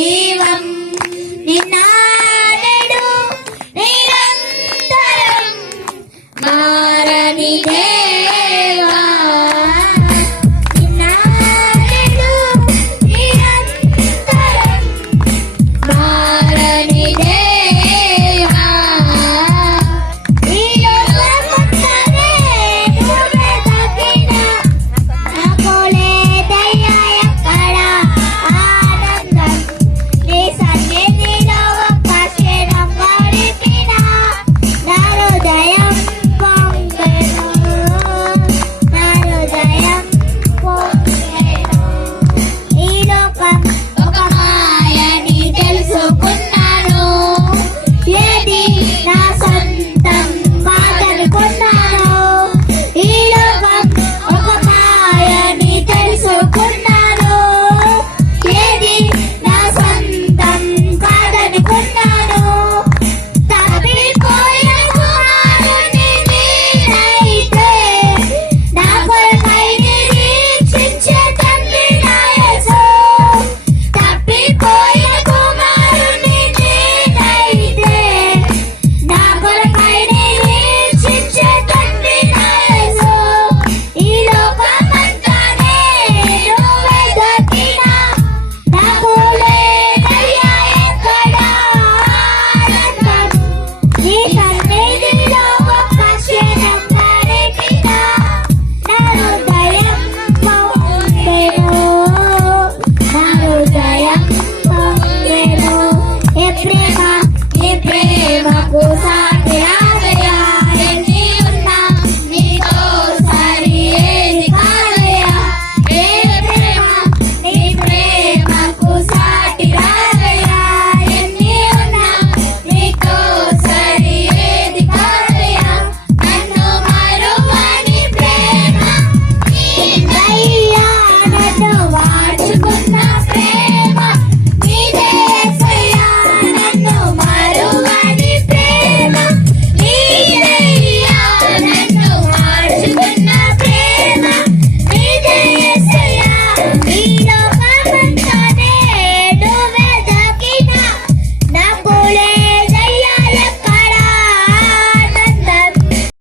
Viva